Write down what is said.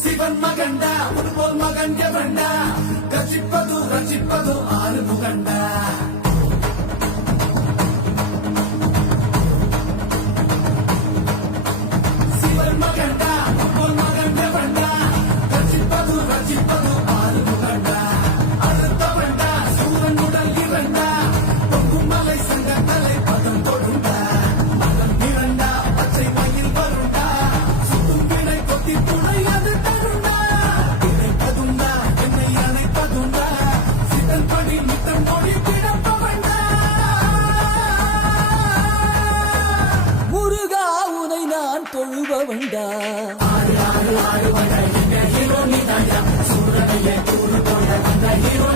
சிவன் மகண்டா உருபோல் மகன் எவண்டா ரசிப்பது ரசிப்பது ஆறு முகண்டா சிவன் மகண்டா உருபோல் மகன் எவண்டா ரசிப்பது ரசிப்பது ஆறு முகண்டா அறுத்தவண்டா சூரன் உடல் இரண்டா பொங்கும் மலை சங்க தலை பதம் தொடுண்டா மகன் இரண்டா பச்சை மயில் வருண்டா சுடும் வினை கொத்தி துணை அது தருண்டா இணைப்பதுண்டா என்னை அணைப்பதுண்டா சித்தன் படி மித்தன் மொழி பிறப்பவண்டா முருகா உனை நான் தொழுபவண்டா ஆறு ஆறு ஆறு வட எங்க ஹீரோ நீ தாண்டா சூரனையே தூரு கொண்ட வந்த ஹீரோ